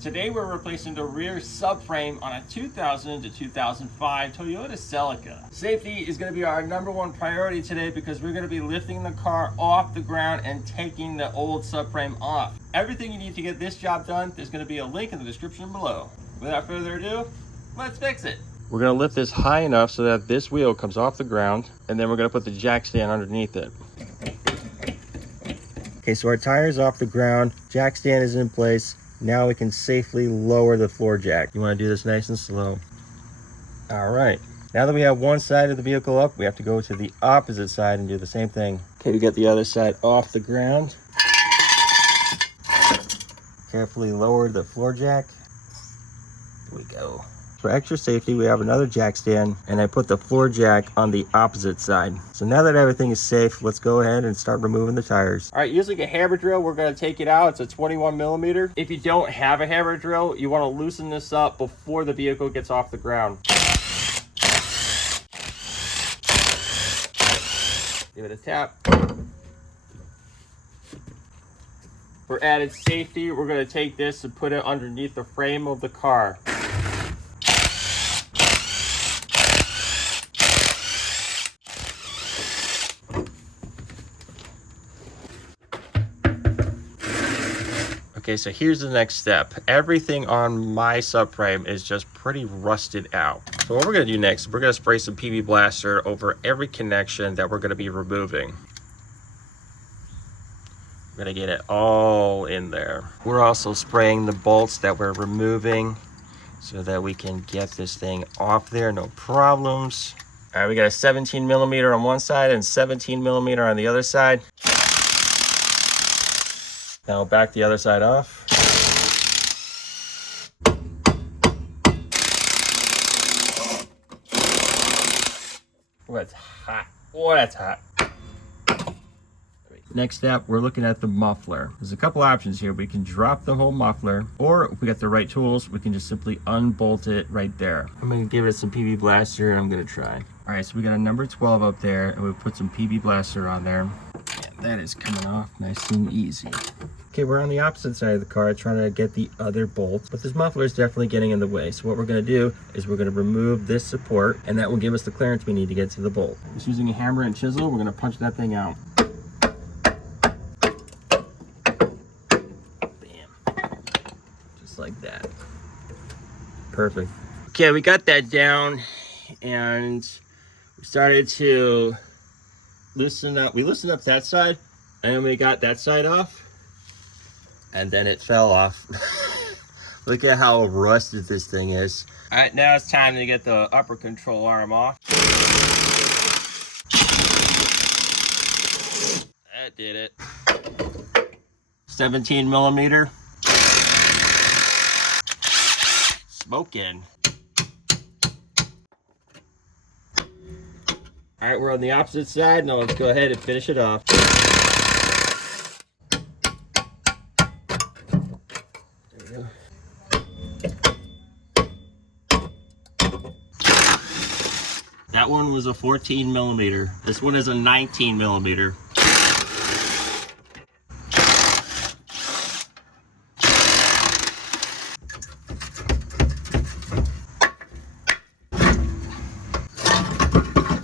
Today we're replacing the rear subframe on a 2000 to 2005 Toyota Celica. Safety is going to be our #1 priority today because we're going to be lifting the car off the ground and taking the old subframe off. Everything you need to get this job done, there's going to be a link in the description below. Without further ado, let's fix it. We're going to lift this high enough so that this wheel comes off the ground, and then we're going to put the jack stand underneath it. Okay, so our tire is off the ground, jack stand is in place. Now we can safely lower the floor jack. You want to do this nice and slow. All right. Now that we have one side of the vehicle up, we have to go to the opposite side and do the same thing. Okay, we get the other side off the ground. Carefully lower the floor jack. Here we go. For extra safety, we have another jack stand, and I put the floor jack on the opposite side. So now that everything is safe, let's go ahead and start removing the tires. All right, using a hammer drill, we're gonna take it out. It's a 21mm. If you don't have a hammer drill, you wanna loosen this up before the vehicle gets off the ground. Give it a tap. For added safety, we're gonna take this and put it underneath the frame of the car. Okay, so here's the next step. Everything on my subframe is just pretty rusted out. So what we're gonna do next, we're gonna spray some PB Blaster over every connection that we're gonna be removing. We're gonna get it all in there. We're also spraying the bolts that we're removing so that we can get this thing off there, no problems. All right, we got a 17mm on one side and 17mm on the other side. Now back the other side off. Oh, that's hot. Oh, that's hot. Next step, we're looking at the muffler. There's a couple options here. We can drop the whole muffler, or if we got the right tools, we can just simply unbolt it right there. I'm gonna give it some PB Blaster and I'm gonna try. All right, so we got a number 12 up there and we put some PB Blaster on there. And that is coming off nice and easy. Okay, we're on the opposite side of the car trying to get the other bolt, but this muffler is definitely getting in the way. So what we're gonna do is we're gonna remove this support, and that will give us the clearance we need to get to the bolt. Just using a hammer and chisel, we're gonna punch that thing out. Bam. Just like that. Perfect. Okay, we got that down, and we started to loosen up. We loosened up that side, and then we got that side off. And then it fell off. Look at how rusted this thing is. All right, now it's time to get the upper control arm off. That did it. 17mm. Smoking. All right, we're on the opposite side. Now let's go ahead and finish it off. That one was a 14mm. This one is a 19mm.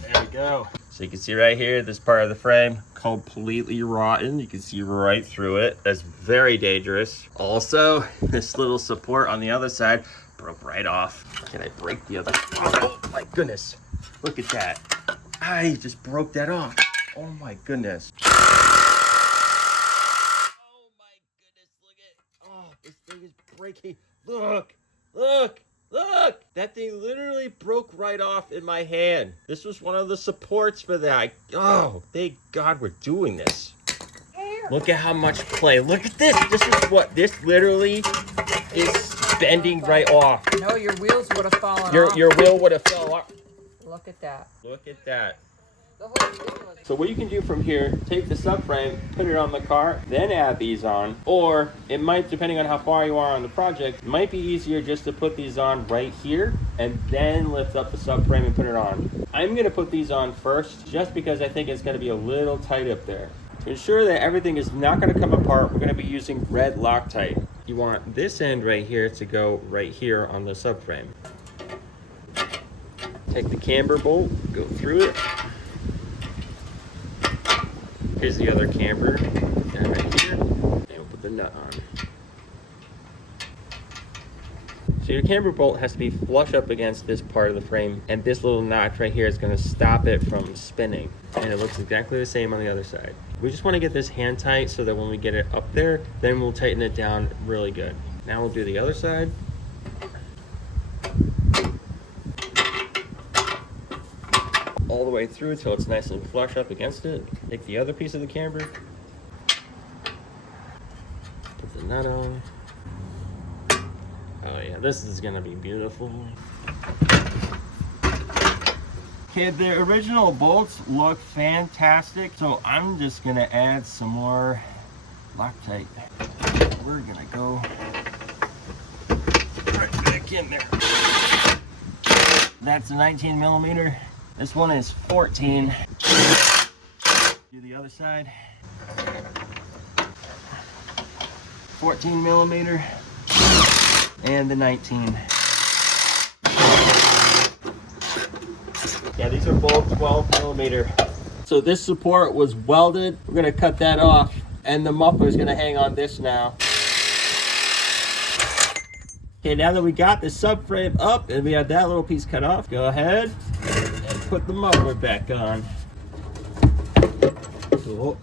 There we go. So you can see right here, this part of the frame, completely rotten. You can see right through it. That's very dangerous. Also, this little support on the other side broke right off. Can I break the other? Oh my goodness. Look at that. I just broke that off. Oh my goodness. Oh my goodness, look at, oh, this thing is breaking. Look, look, look. That thing literally broke right off in my hand. This was one of the supports for that. Oh, thank God we're doing this. Look at how much play. Look at this. This is what, this literally is bending right off. No, your wheels would have fallen off. Your wheel would have fell off. Look at that. Look at that. The whole thing was... So what you can do from here, take the subframe, put it on the car, then add these on. Or it might, depending on how far you are on the project, it might be easier just to put these on right here and then lift up the subframe and put it on. I'm gonna put these on first just because I think it's gonna be a little tight up there. To ensure that everything is not gonna come apart, we're gonna be using red Loctite. you want this end right here to go right here on the subframe. Take the camber bolt, go through it. Here's the other camber down right here, and we'll put the nut on. So your camber bolt has to be flush up against this part of the frame, and this little notch right here is going to stop it from spinning. And it looks exactly the same on the other side. We just want to get this hand tight so that when we get it up there, then we'll tighten it down really good. Now we'll do the other side. All the way through until it's nice and flush up against it. Take the other piece of the camber. Put the nut on. Oh yeah, this is gonna be beautiful. Okay, the original bolts look fantastic, so I'm just gonna add some more Loctite. We're gonna go right back in there. That's a 19 millimeter. This one is 14. Do the other side. 14 millimeter. And the 19. Yeah, these are both 12 millimeter. So this support was welded. We're gonna cut that off, and the muffler is gonna hang on this now. Okay, now that we got the subframe up and we have that little piece cut off, go ahead and put the muffler back on. Cool.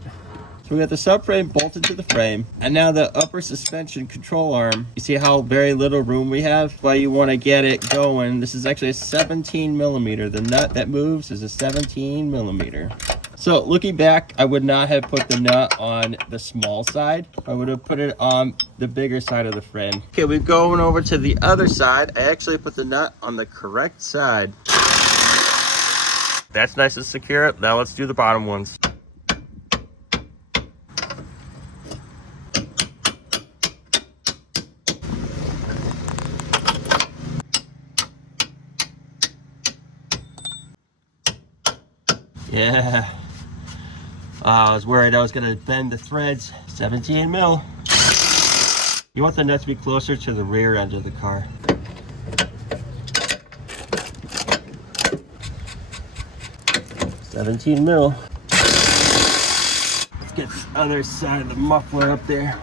So we got the subframe bolted to the frame, and now the upper suspension control arm. You see how very little room we have? Well, you want to get it going. This is actually a 17 millimeter. The nut that moves is a 17 millimeter. So looking back, I would not have put the nut on the small side. I would have put it on the bigger side of the frame. Okay, we're going over to the other side. I actually put the nut on the correct side. That's nice and secure. Now let's do the bottom ones. Yeah. I was worried I was gonna bend the threads. 17 mil. You want the nut to be closer to the rear end of the car. $17 mil. Let's get the other side of the muffler up there.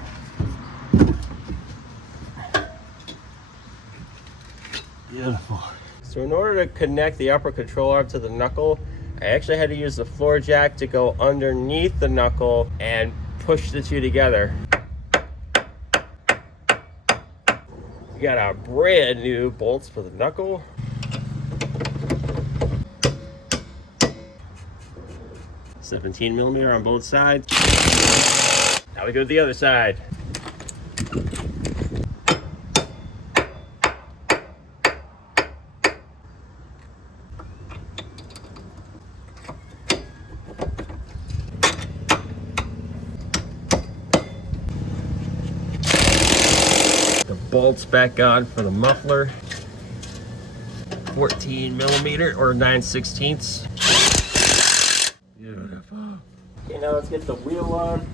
Beautiful. So in order to connect the upper control arm to the knuckle, I actually had to use the floor jack to go underneath the knuckle and push the two together. We got our brand new bolts for the knuckle. $17 millimeter on both sides. Now we go to the other side. Bolts back on for the muffler. 14 millimeter or 9/16. Beautiful. Okay, now let's get the wheel on.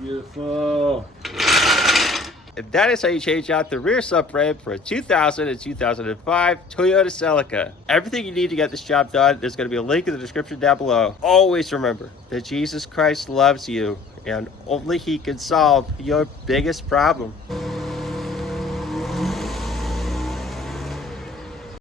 Beautiful. And that is how you change out the rear subframe for a 2000 and 2005 Toyota Celica. Everything you need to get this job done, there's going to be a link in the description down below. Always remember that Jesus Christ loves you, and only He can solve your biggest problem.